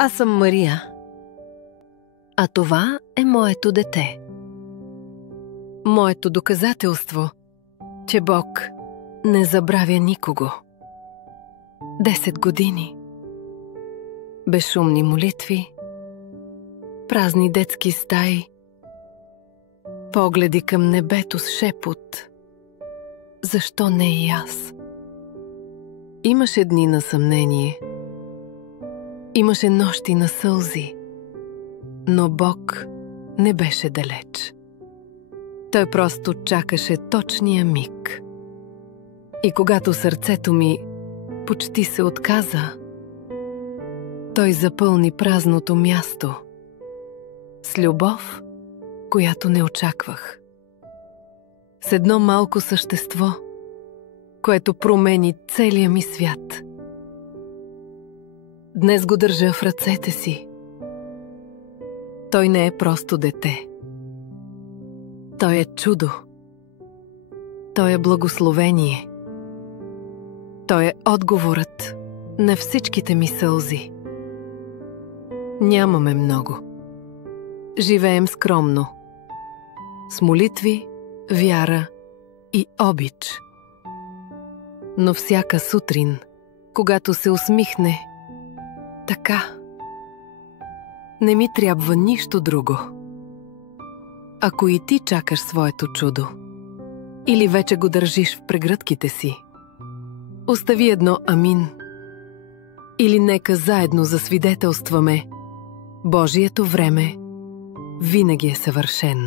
Аз съм Мария, а това е моето дете. Моето доказателство, че Бог не забравя никого. 10 години. Безшумни молитви, празни детски стаи, погледи към небето с шепот. Защо не и аз? Имаше дни на съмнение, имаше нощи на сълзи, но Бог не беше далеч. Той просто чакаше точния миг. И когато сърцето ми почти се отказа, Той запълни празното място с любов, която не очаквах. С едно малко същество, което промени целия ми свят. Днес го държа в ръцете си. Той не е просто дете. Той е чудо. Той е благословение. Той е отговорът на всичките ми сълзи. Нямаме много. Живеем скромно. С молитви, вяра и обич. Но всяка сутрин, когато се усмихне, така, не ми трябва нищо друго. Ако и ти чакаш своето чудо, или вече го държиш в прегръдките си, остави едно амин, или нека заедно засвидетелстваме: Божието време винаги е съвършено.